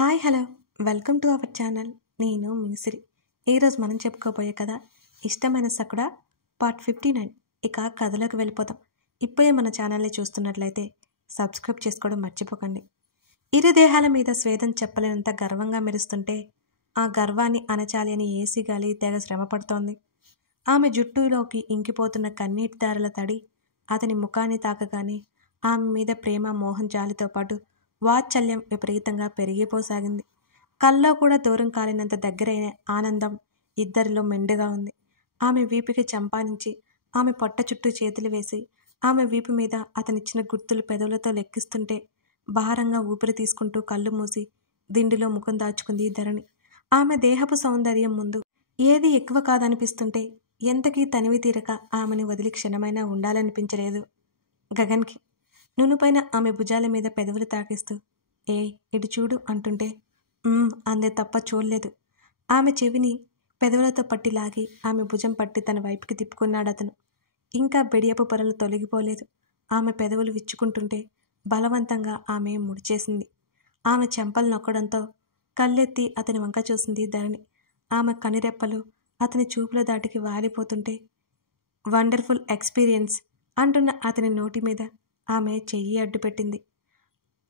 Hi hello welcome to our channel. నేను మినిసిరి. ఈరోజు మనం చెప్పుకోబోయే కథ ఇష్టమైన సకుడా పార్ట్ 59. ఇక కథలోకి వెళ్ళిపోతాం. ఇప్పుడే మన ఛానల్ని చూస్తున్నట్లయితే సబ్స్క్రైబ్ చేసుకోవడం మర్చిపోకండి. ఇరు దేహాల మీద స్వేదం చెప్పలేనంత గర్వంగా మెరుస్తుంటే ఆ గర్వాన్ని అణచాలి అని ఏసీ గాలి తెగ శ్రమ పడుతోంది. ఆమె జుట్టులోకి ఇంకిపోతున్న కన్నీటి దారుల తడి అతని ముఖాన్ని తాకగానే ఆమె మీద ప్రేమ మోహం జాలితో పాటు వాత్సల్యం విపరీతంగా పెరిగిపోసాగింది. కల్లో కూడా దూరం కాలినంత దగ్గరైన ఆనందం ఇద్దరిలో మెండుగా ఉంది. ఆమె వీపుకి చంపానించి ఆమె పొట్ట చుట్టూ చేతులు వేసి ఆమె వీపు మీద అతనిచ్చిన గుర్తులు పెదవులతో లెక్కిస్తుంటే భారంగా ఊపిరి తీసుకుంటూ కళ్ళు మూసి దిండులో ముఖం దాచుకుంది ధరణి. ఆమె దేహపు సౌందర్యం ముందు ఏది ఎక్కువ కాదనిపిస్తుంటే ఎంతకీ తనివి తీరక ఆమెను వదిలి క్షణమైనా ఉండాలనిపించలేదు గగన్కి. నునుపైన ఆమె భుజాల మీద పెదవులు తాకిస్తూ ఏ ఇటు చూడు అంటుంటే అందే తప్ప చూడలేదు. ఆమె చెవిని పెదవులతో పట్టి లాగి ఆమె భుజం పట్టి తన వైపుకి తిప్పుకున్నాడు అతను. ఇంకా బెడియపు పొరలు తొలగిపోలేదు. ఆమె పెదవులు విచ్చుకుంటుంటే బలవంతంగా ఆమె ముడిచేసింది. ఆమె చెంపలు నొక్కడంతో కళ్ళెత్తి అతని వంక చూసింది ధరణి. ఆమె కనిరెప్పలు అతని చూపుల దాటికి వాలిపోతుంటే వండర్ఫుల్ ఎక్స్పీరియన్స్ అంటున్న అతని నోటి మీద ఆమె చెయ్యి అడ్డుపెట్టింది.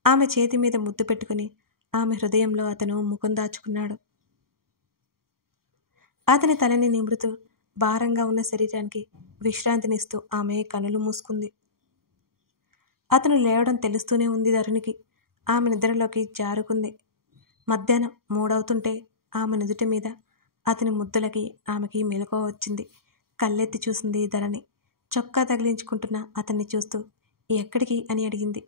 ఆమె చేతి మీద ముద్దు పెట్టుకుని ఆమె హృదయంలో అతను ముఖం దాచుకున్నాడు. అతని తలని నిమురుతూ భారంగా ఉన్న శరీరానికి విశ్రాంతినిస్తూ ఆమె కనులు మూసుకుంది. అతను లేవడం తెలుస్తూనే ఉంది ధరణికి. ఆమె నిద్రలోకి జారుకుంది. మధ్యాహ్నం 3 అవుతుంటే ఆమె నుదుటి మీద అతని ముద్దులకి ఆమెకి మెలకువ వచ్చింది. కళ్ళెత్తి చూసింది ధరణి. చొక్కా తగిలించుకుంటున్న అతన్ని చూస్తూ ఎక్కడికి అని అడిగింది.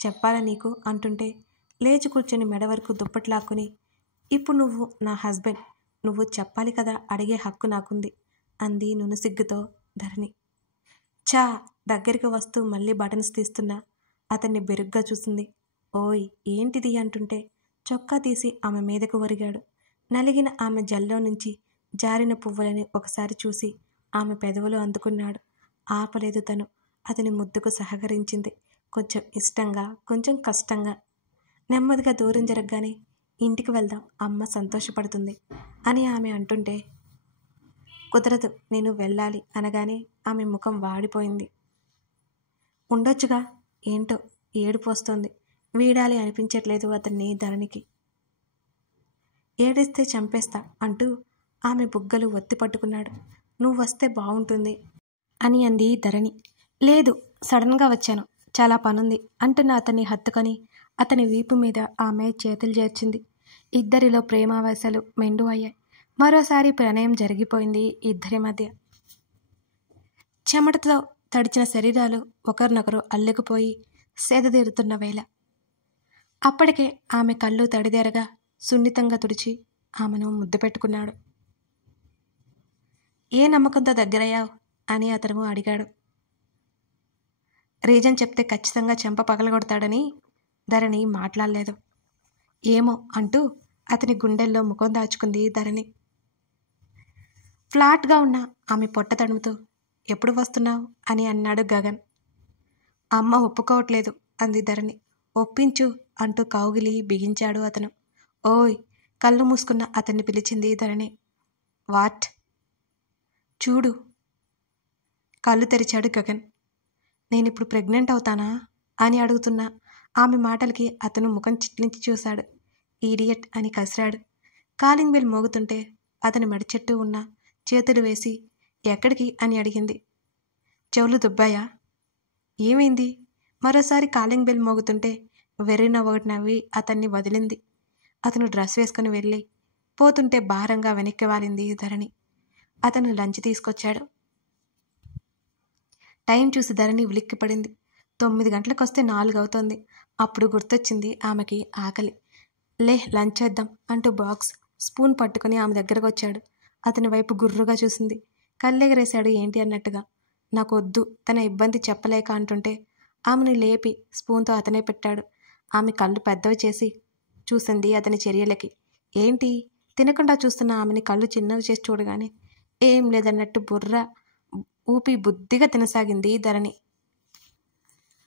చెప్పాలా నీకు అంటుంటే లేచి కూర్చొని మెడ వరకు దుప్పట్లాక్కుని ఇప్పుడు నువ్వు నా హస్బెండ్, నువ్వు చెప్పాలి కదా, అడిగే హక్కు నాకుంది అంది నునుసిగ్గుతో ధరణి. చా దగ్గరికి వస్తూ మళ్ళీ బటన్స్ తీస్తున్నా అతన్ని బెరుగ్గా చూసింది. ఓయ్ ఏంటిది అంటుంటే చొక్కా తీసి ఆమె మీదకు ఒరిగాడు. నలిగిన ఆమె జల్లో నుంచి జారిన పువ్వులని ఒకసారి చూసి ఆమె పెదవులు అందుకున్నాడు. ఆపలేదు తను. అతని ముద్దుకు సహకరించింది. కొంచెం ఇష్టంగా, కొంచెం కష్టంగా. నెమ్మదిగా దూరం జరగగానే ఇంటికి వెళ్దాం, అమ్మ సంతోషపడుతుంది అని ఆమె అంటుంటే కుదరదు నేను వెళ్ళాలి అనగానే ఆమె ముఖం వాడిపోయింది. ఉండొచ్చుగా, ఏంటో ఏడుపు వస్తోంది. వీడాలి అనిపించట్లేదు అతన్ని ధరణికి. ఏడిస్తే చంపేస్తా అంటూ ఆమె బుగ్గలు ఒత్తి పట్టుకున్నాడు. నువ్వు వస్తే బాగుంటుంది అని అంది ధరణి. లేదు, సడన్గా వచ్చాను, చాలా పనుంది అంటున్న అతన్ని హత్తుకొని అతని వీపు మీద ఆమె చేతులు చేర్చింది. ఇద్దరిలో ప్రేమావేశాలు మెండు అయ్యాయి. మరోసారి ప్రణయం జరిగిపోయింది ఇద్దరి మధ్య. చెమటతో తడిచిన శరీరాలు ఒకరినొకరు అల్లుకుపోయి సేదతీరుతున్న వేళ. అప్పటికే ఆమె కళ్ళు తడిదేరగా సున్నితంగా తుడిచి ఆమెను ముద్దు పెట్టుకున్నాడు. ఏ నమ్మకంతో దగ్గరయ్యావు అని అతను అడిగాడు. రీజన్ చెప్తే ఖచ్చితంగా చెంప పగలగొడతాడని ధరణి మాట్లాడలేదు. ఏమో అంటూ అతని గుండెల్లో ముఖం దాచుకుంది ధరణి. ఫ్లాట్గా ఉన్న ఆమె పొట్ట తడుముతూ ఎప్పుడు వస్తున్నావు అని అన్నాడు గగన్. అమ్మ ఒప్పుకోవట్లేదు అంది ధరణి. ఒప్పించు అంటూ కౌగిలి బిగించాడు అతను. ఓయ్ కళ్ళు మూసుకున్న అతన్ని పిలిచింది ధరణి. వాట్? చూడు. కళ్ళు తెరిచాడు గగన్. నేనిప్పుడు ప్రెగ్నెంట్ అవుతానా అని అడుగుతున్నా ఆమె మాటలకి అతను ముఖం చిట్లించి చూశాడు. ఈడియట్ అని కసిరాడు. కాలింగ్ బెల్ మోగుతుంటే అతని మెడ చెట్టు ఉన్న చేతులు వేసి ఎక్కడికి అని అడిగింది. చెవులు దుబ్బాయా? ఏమైంది? మరోసారి కాలింగ్ బెల్ మోగుతుంటే వెర్రిన ఒకటి నవ్వి అతన్ని వదిలింది. అతను డ్రెస్ వేసుకుని వెళ్ళి పోతుంటే భారంగా వెనక్కి వాలింది ధరణి. అతను లంచ్ తీసుకొచ్చాడు. టైం చూసి ధరణి ఉలిక్కిపడింది. 9 గంటలకు వస్తే 4 అవుతోంది. అప్పుడు గుర్తొచ్చింది ఆమెకి ఆకలి. లే లంచ్ చేద్దాం అంటూ బాక్స్, స్పూన్ పట్టుకుని ఆమె దగ్గరకు వచ్చాడు. అతని వైపు గుర్రుగా చూసింది. కళ్ళెగరేశాడు ఏంటి అన్నట్టుగా. నాకు వద్దు, తన ఇబ్బంది చెప్పలేక అంటుంటే ఆమెను లేపి స్పూన్తో అతనే పెట్టాడు. ఆమె కళ్ళు పెద్దవి చేసి చూసింది అతని చర్యలకి. ఏంటి? తినకుండా చూస్తున్న ఆమెని కళ్ళు చిన్నవి చేసి చూడగానే ఏం లేదన్నట్టు బుర్ర ఊపి బుద్ధిగా తినసాగింది ధరణి.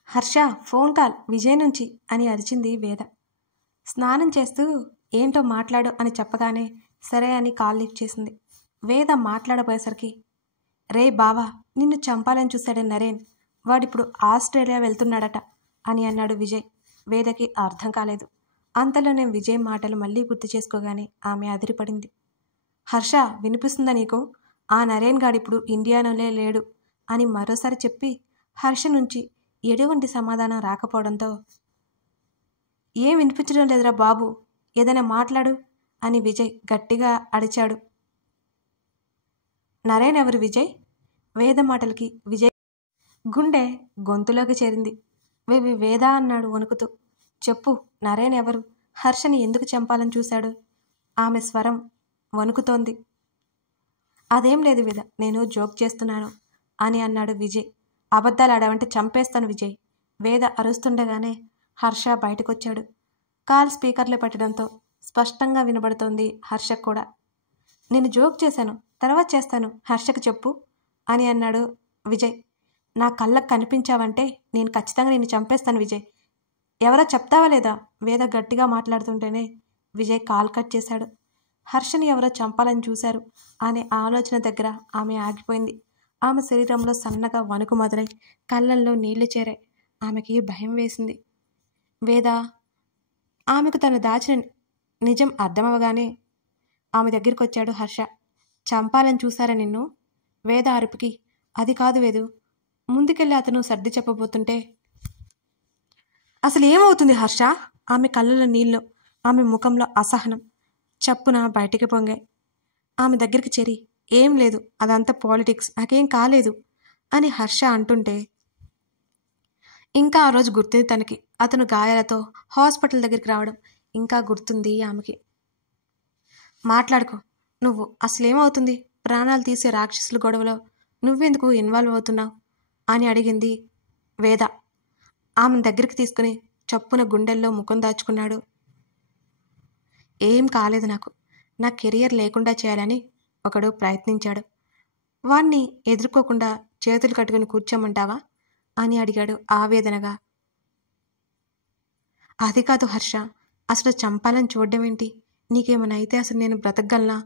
హర్ష ఫోన్ కాల్ విజయ్ నుంచి అని అరిచింది వేద. స్నానం చేస్తూ ఏంటో మాట్లాడు అని చెప్పగానే సరే అని కాల్ లిఫ్ట్ చేసింది. వేద మాట్లాడబోయేసరికి, రే బావా, నిన్ను చంపాలని చూశాడే నరేన్, వాడిప్పుడు ఆస్ట్రేలియా వెళ్తున్నాడట అని అన్నాడు విజయ్. వేదకి అర్థం కాలేదు. అంతలోనే విజయ్ మాటలు మళ్ళీ గుర్తు చేసుకోగానే ఆమె అదిరిపడింది. హర్ష, వినిపిస్తుందా నీకు? ఆ నరేన్ గాడిప్పుడు ఇండియాలోనే లేడు అని మరోసారి చెప్పి హర్ష నుంచి ఎటువంటి సమాధానం రాకపోవడంతో, ఏం వినిపించడం లేదురా బాబు, ఏదైనా మాట్లాడు అని విజయ్ గట్టిగా అడిచాడు. నరేన్ ఎవరు విజయ్? వేద మాటలకి విజయ్ గుండె గొంతులోకి చేరింది. వేద అన్నాడు వణుకుతూ. చెప్పు, నరేన్ ఎవరు? హర్షని ఎందుకు చంపాలని చూశాడు? ఆమె స్వరం వణుకుతోంది. అదేం లేదు వేద, నేను జోక్ చేస్తున్నాను అని అన్నాడు విజయ్. అబద్ధాలు ఆడావంటే చంపేస్తాను విజయ్. వేద అరుస్తుండగానే హర్ష బయటకొచ్చాడు. కాల్ స్పీకర్లో పెట్టడంతో స్పష్టంగా వినబడుతోంది హర్షకు కూడా. నేను జోక్ చేశాను, తర్వాత చేస్తాను, హర్షకు చెప్పు అని అన్నాడు విజయ్. నా కళ్ళకు కనిపించావంటే నేను ఖచ్చితంగా నిన్ను చంపేస్తాను విజయ్. ఎవరో చెప్తావా లేదా? వేద గట్టిగా మాట్లాడుతుంటేనే విజయ్ కాల్ కట్ చేశాడు. హర్షని ఎవరో చంపాలని చూశారు అనే ఆలోచన దగ్గర ఆమె ఆగిపోయింది. ఆమె శరీరంలో సన్నగా వణుకు మొదలై కళ్ళల్లో నీళ్లు చేరాయి. ఆమెకి భయం వేసింది. వేద ఆమెకు తను దాచిన నిజం అర్థమవగానే ఆమె దగ్గరికి వచ్చాడు హర్ష. చంపాలని చూశారా నిన్ను? వేద అరుపుకి, అది కాదు వేదు. ముందుకెళ్ళి అతను సర్ది చెప్పబోతుంటే, అసలు ఏమవుతుంది హర్ష? ఆమె కళ్ళలో నీళ్ళు, ఆమె ముఖంలో అసహనం చప్పున బయటికి పొంగాయి. ఆమె దగ్గరికి చేరి, ఏం లేదు, అదంతా పాలిటిక్స్, నాకేం కాలేదు అని హర్ష అంటుంటే, ఇంకా ఆ రోజు గుర్తుంది తనకి. అతను గాయాలతో హాస్పిటల్ దగ్గరికి రావడం ఇంకా గుర్తుంది ఆమెకి. మాట్లాడుకో నువ్వు, అసలేమవుతుంది? ప్రాణాలు తీసే రాక్షసుల గొడవలో నువ్వెందుకు ఇన్వాల్వ్ అవుతున్నావు అని అడిగింది వేద. ఆమెను దగ్గరికి తీసుకుని చప్పున గుండెల్లో ముఖం దాచుకున్నాడు. ఏం కాలేదు నాకు. నా కెరియర్ లేకుండా చేయాలని ఒకడు ప్రయత్నించాడు. వాణ్ణి ఎదుర్కోకుండా చేతులు కట్టుకుని కూర్చోమంటావా అని అడిగాడు ఆవేదనగా. అది కాదు హర్ష, అసలు చంపాలని చూడడం ఏంటి? నీకేమైనా అయితే అసలు నేను బ్రతకగలనా?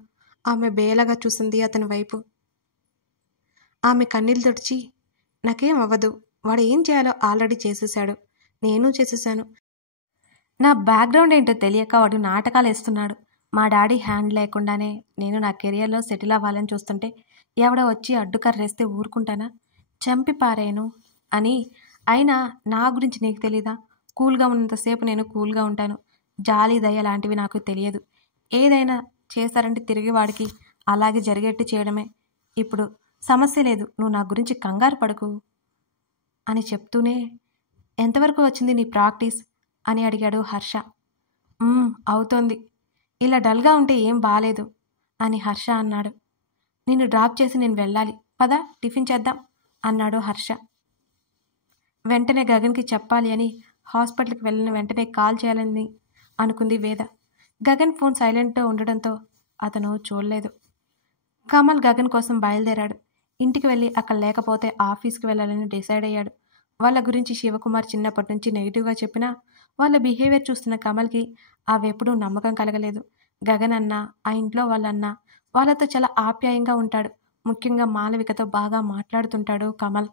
ఆమె బేలగా చూసింది అతని వైపు. ఆమె కన్నీళ్ళు తుడిచి, నాకేం అవ్వదు, వాడు ఏం చేయాలో ఆల్రెడీ చేసేశాడు, నేను చేసేసాను. నా బ్యాక్గ్రౌండ్ ఏంటో తెలియక వాడు నాటకాలు వేస్తున్నాడు. మా డాడీ హ్యాండ్ లేకుండానే నేను నా కెరియర్లో సెటిల్ అవ్వాలని చూస్తుంటే ఎవడో వచ్చి అడ్డుకర్రేస్తే ఊరుకుంటానా? చంపి పారేను అని. అయినా నా గురించి నీకు తెలీదా? కూల్గా ఉన్నంతసేపు నేను కూల్గా ఉంటాను. జాలి దయ లాంటివి నాకు తెలియదు. ఏదైనా చేశారంటే తిరిగి వాడికి అలాగే జరిగేట్టు చేయడమే. ఇప్పుడు సమస్య లేదు, నువ్వు నా గురించి కంగారు పడకు అని చెప్తూనే, ఎంతవరకు వచ్చింది నీ ప్రాక్టీస్ అని అడిగాడు హర్ష. అవుతోంది. ఇలా డల్గా ఉంటే ఏం బాలేదు అని హర్ష అన్నాడు. నిన్ను డ్రాప్ చేసి నేను వెళ్ళాలి, పద టిఫిన్ చేద్దాం అన్నాడు హర్ష. వెంటనే గగన్కి చెప్పాలి అని హాస్పిటల్కి వెళ్ళిన వెంటనే కాల్ చేయాలని అనుకుంది వేద. గగన్ ఫోన్ సైలెంట్తో ఉండడంతో అతను చూడలేదు. కమల్ గగన్ కోసం బయలుదేరాడు. ఇంటికి వెళ్ళి అక్కడ లేకపోతే ఆఫీస్కి వెళ్ళాలని డిసైడ్ అయ్యాడు. వాళ్ళ గురించి శివకుమార్ చిన్నప్పటి నుంచి నెగిటివ్గా చెప్పినా వాళ్ళ బిహేవియర్ చూస్తున్న కమల్కి అవెప్పుడూ నమ్మకం కలగలేదు. గగన్ అన్నా, ఆ ఇంట్లో వాళ్ళన్నా వాళ్ళతో చాలా ఆప్యాయంగా ఉంటాడు. ముఖ్యంగా మాలవికతో బాగా మాట్లాడుతుంటాడు కమల్.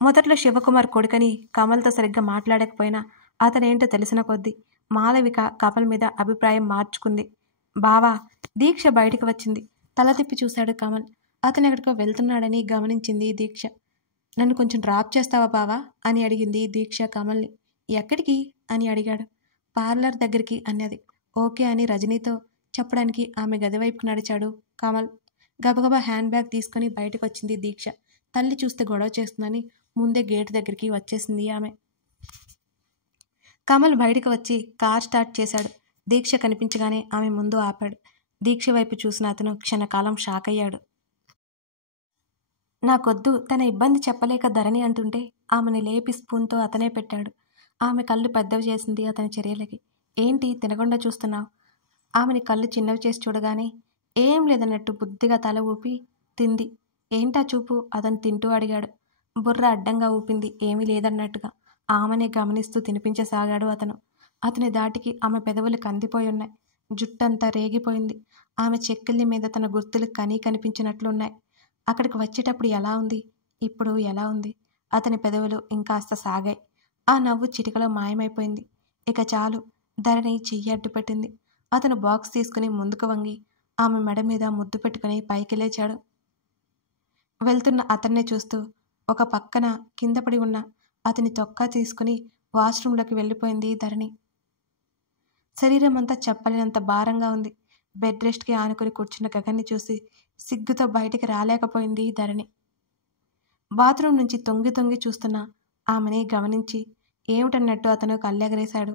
మొదట్లో శివకుమార్ కొడుకని కమల్తో సరిగ్గా మాట్లాడకపోయినా అతనేంటో తెలిసిన కొద్దీ మాలవిక కమల్ మీద అభిప్రాయం మార్చుకుంది. బావా, దీక్ష బయటికి వచ్చింది. తల తిప్పి చూశాడు కమల్. అతను ఎక్కడికో వెళ్తున్నాడని గమనించింది దీక్ష. నన్ను కొంచెం డ్రాప్ చేస్తావా బావా అని అడిగింది దీక్ష కమల్ని. ఎక్కడికి అని అడిగాడు. పార్లర్ దగ్గరికి అన్నది. ఓకే అని రజనీతో చెప్పడానికి ఆమె గది వైపుకు నడిచాడు కమల్. గబగబా హ్యాండ్ బ్యాగ్ తీసుకుని బయటకు వచ్చింది దీక్ష. తల్లి చూస్తే గొడవ చేస్తుందని ముందే గేటు దగ్గరికి వచ్చేసింది ఆమె. కమల్ బయటకు వచ్చి కార్ స్టార్ట్ చేశాడు. దీక్ష కనిపించగానే ఆమె ముందు ఆపాడు. దీక్ష వైపు చూసిన అతను క్షణకాలం షాక్ అయ్యాడు. నాకొద్దు, తన ఇబ్బంది చెప్పలేక ధరణి అంటుంటే ఆమెను లేపి స్పూన్తో అతనే పెట్టాడు. ఆమె కళ్ళు పెద్దవి చేసింది అతని చర్యలకి. ఏంటి తినకుండా చూస్తున్నావు? ఆమెని కళ్ళు చిన్నవి చేసి చూడగానే ఏం లేదన్నట్టు బుద్ధిగా తల ఊపి తింది. ఏంటా చూపు? అతను తింటూ అడిగాడు. బుర్ర అడ్డంగా ఊపింది ఏమీ లేదన్నట్టుగా. ఆమెనే గమనిస్తూ తినిపించసాగాడు అతను. అతని దాటికి ఆమె పెదవులు కందిపోయి ఉన్నాయి. జుట్టంతా రేగిపోయింది. ఆమె చెక్కిళ్ళ మీద తన గుర్తులు కనిపించినట్లున్నాయి. అక్కడికి వచ్చేటప్పుడు ఎలా ఉంది, ఇప్పుడు ఎలా ఉంది? అతని పెదవులు ఇంకాస్త సాగాయి. ఆ నవ్వు చిటికలో మాయమైపోయింది. ఇక చాలు, ధరణి చెయ్యి అడ్డుపెట్టింది. అతను బాక్స్ తీసుకుని ముందుకు వంగి ఆమె మెడ మీద ముద్దు పెట్టుకుని పైకి లేచాడు. వెళ్తున్న అతన్నే చూస్తూ ఒక పక్కన కింద పడి ఉన్న అతని తొక్క తీసుకుని వాష్రూంలోకి వెళ్ళిపోయింది ధరణి. శరీరం అంతా చెప్పలేనంత భారంగా ఉంది. బెడ్ రెస్ట్కి ఆనుకుని కూర్చున్న గగన్ని చూసి సిగ్గుతో బయటికి రాలేకపోయింది ధరణి. బాత్రూం నుంచి తొంగి తొంగి చూస్తున్న ఆమెని గమనించి ఏమిటన్నట్టు అతను కళ్ళెగరేశాడు.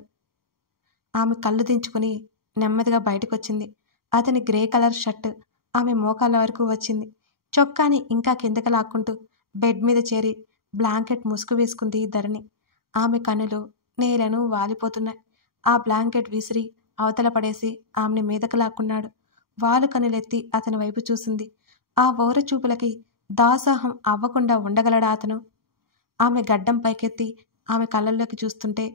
ఆమె కళ్ళు దించుకుని నెమ్మదిగా బయటకొచ్చింది. అతని గ్రే కలర్ షర్ట్ ఆమె మోకాళ్ళ వరకు వచ్చింది. చొక్కాని ఇంకా కిందకి లాక్కుంటూ బెడ్ మీద చేరి బ్లాంకెట్ ముసుగు వేసుకుంది ధరణి. ఆమె కనులు నేలను వాలిపోతున్నాయి. ఆ బ్లాంకెట్ విసిరి అవతల పడేసి ఆమెని మీదకు లాక్కున్నాడు. వాలు కనులెత్తి అతని వైపు చూసింది. ఆ ఓర చూపులకి దాసోహం అవ్వకుండా ఉండగలడా అతను? ఆమె గడ్డం పైకెత్తి ఆమె కళ్ళల్లోకి చూస్తుంటే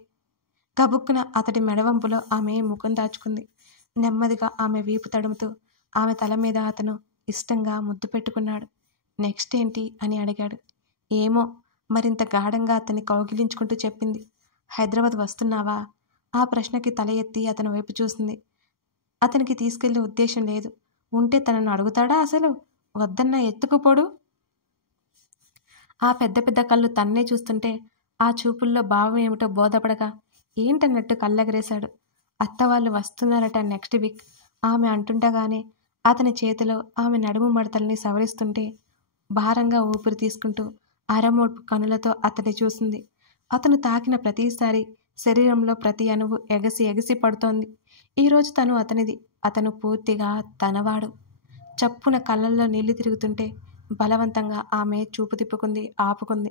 గబుక్కున అతడి మెడవంపులో ఆమె ముఖం దాచుకుంది. నెమ్మదిగా ఆమె వీపు తడుముతూ ఆమె తల మీద అతను ఇష్టంగా ముద్దు పెట్టుకున్నాడు. నెక్స్ట్ ఏంటి అని అడిగాడు. ఏమో, మరింత గాఢంగా అతన్ని కౌగిలించుకుంటూ చెప్పింది. హైదరాబాద్ వస్తున్నావా? ఆ ప్రశ్నకి తల ఎత్తి అతని వైపు చూసింది. అతనికి తీసుకెళ్లే ఉద్దేశం లేదు. ఉంటే తనను అడుగుతాడా అసలు? వద్దన్నా ఎత్తుకుపోడు. ఆ పెద్ద పెద్ద కళ్ళు తన్నే చూస్తుంటే ఆ చూపుల్లో భావం ఏమిటో బోధపడగా ఏంటన్నట్టు కళ్ళెగరేశాడు. అత్తవాళ్ళు వస్తున్నారట నెక్స్ట్ వీక్ ఆమె అంటుండగానే అతని చేతిలో ఆమె నడుము మడతల్ని సవరిస్తుంటే భారంగా ఊపిరి తీసుకుంటూ అరమోడ్పు కనులతో అతన్ని చూసింది. అతను తాకిన ప్రతిసారి శరీరంలో ప్రతి అణువు ఎగసి ఎగసి పడుతోంది. ఈరోజు తను అతనిది. అతను పూర్తిగా తనవాడు. చప్పున కళ్ళల్లో నీళ్లు తిరుగుతుంటే బలవంతంగా ఆమె చూపు తిప్పుకుంది, ఆపుకుంది.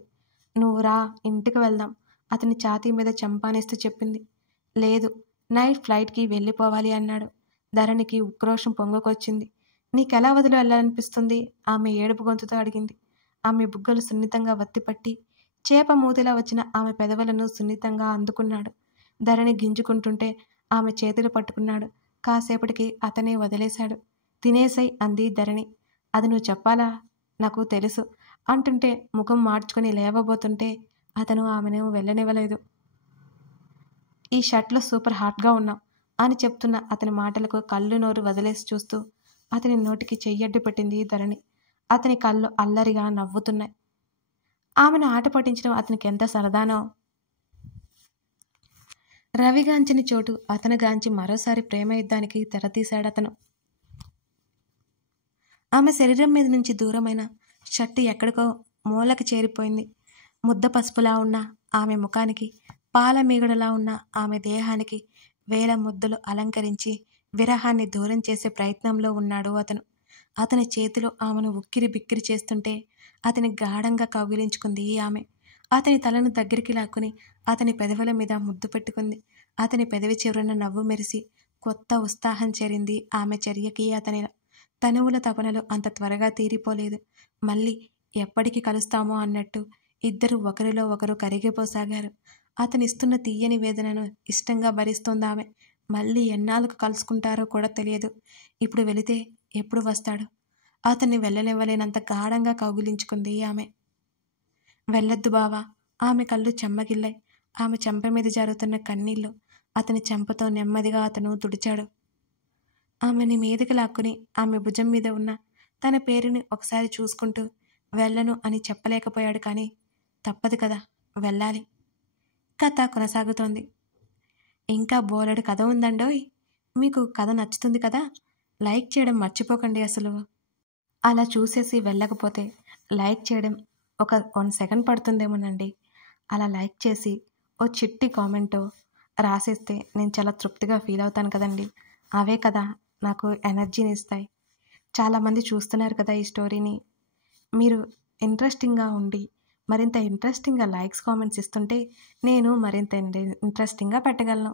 నువ్వు రా, ఇంటికి వెళ్దాం అతని ఛాతీ మీద చంపానేస్తూ చెప్పింది. లేదు, నైట్ ఫ్లైట్కి వెళ్ళిపోవాలి అన్నాడు. ధరణికి ఉక్రోషం పొంగుకొచ్చింది. నీకెలా వదిలి వెళ్ళాలనిపిస్తుంది? ఆమె ఏడుపు గొంతుతో అడిగింది. ఆమె బుగ్గలు సున్నితంగా వత్తిపట్టి చేప మూతిలా వచ్చిన ఆమె పెదవులను సున్నితంగా అందుకున్నాడు. ధరణి గింజుకుంటుంటే ఆమె చేతులు పట్టుకున్నాడు. కాసేపటికి అతనే వదిలేశాడు. తినేసై అంది ధరణి. అది నువ్వు చెప్పాలా? నాకు తెలుసు అంటుంటే ముఖం మార్చుకుని లేవబోతుంటే అతను ఆమెను వెళ్ళనివ్వలేదు. ఈ షర్ట్లో సూపర్ హాట్గా ఉన్నావు అని చెప్తున్న అతని మాటలకు కళ్ళు నోరు వదిలేసి చూస్తూ అతని నోటికి చెయ్యడ్డు పెట్టింది ధరణి. అతని కళ్ళు అల్లరిగా నవ్వుతున్నాయి. ఆమెను ఆట పట్టించడం అతనికి ఎంత సరదానో. రవిగాంచిన చోటు అతను గాంచి మరోసారి ప్రేమ యుద్ధానికి తెరతీశాడతను. ఆమె శరీరం మీద నుంచి దూరమైన షర్టు ఎక్కడికో మూలకి చేరిపోయింది. ముద్ద పసుపులా ఉన్న ఆమె ముఖానికి, పాల మీగడలా ఉన్న ఆమె దేహానికి వేల ముద్దలు అలంకరించి విరహాన్ని దూరం చేసే ప్రయత్నంలో ఉన్నాడు అతను. అతని చేతిలో ఆమెను ఉక్కిరి బిక్కిరి చేస్తుంటే అతని గాఢంగా కౌగిలించుకుంది ఆమె. అతని తలను దగ్గరికి లాక్కుని అతని పెదవుల మీద ముద్దు పెట్టుకుంది. అతని పెదవి చివరన నవ్వు మెరిసి కొత్త ఉత్సాహం చేరింది ఆమె చర్యకి. అతని తనువుల తపనలు అంత త్వరగా తీరిపోలేదు. మళ్ళీ ఎప్పటికి కలుస్తామో అన్నట్టు ఇద్దరు ఒకరిలో ఒకరు కరిగిపోసాగారు. అతనిస్తున్న తీయని వేదనను ఇష్టంగా భరిస్తోందామె. మళ్ళీ ఎన్నాళ్ళకు కలుసుకుంటారో కూడా తెలియదు. ఇప్పుడు వెళితే ఎప్పుడు వస్తాడు? అతన్ని వెళ్ళనివ్వలేనంత గాఢంగా కౌగిలించుకుంది ఆమె. వెళ్ళొద్దు బావా. ఆమె కళ్ళు చెమ్మగిల్లాయి. ఆమె చెంప మీద జారుతున్న కన్నీళ్లు అతని చెంపతో నెమ్మదిగా అతను తుడిచాడు. ఆమెని మీదకి లాక్కుని ఆమె భుజం మీద ఉన్న తన పేరుని ఒకసారి చూసుకుంటూ వెళ్ళను అని చెప్పలేకపోయాడు. కానీ తప్పదు కదా, వెళ్ళాలి. కథ కొనసాగుతోంది. ఇంకా బోలెడు కథ ఉందండోయ్. మీకు కథ నచ్చుతుంది కదా, లైక్ చేయడం మర్చిపోకండి. అసలు అలా చూసేసి వెళ్ళకపోతే లైక్ చేయడం ఒక 1 సెకండ్ పడుతుందేమోనండి. అలా లైక్ చేసి ఓ చిట్టి కామెంటో రాసేస్తే నేను చాలా తృప్తిగా ఫీల్ అవుతాను కదండి. అవే కదా నాకు ఎనర్జీని ఇస్తాయి. చాలామంది చూస్తున్నారు కదా ఈ స్టోరీని. మీరు ఇంట్రెస్టింగ్గా ఉండి మరింత ఇంట్రెస్టింగ్గా లైక్స్ కామెంట్స్ ఇస్తుంటే నేను మరింత ఇంట్రెస్టింగ్గా పెట్టగలను.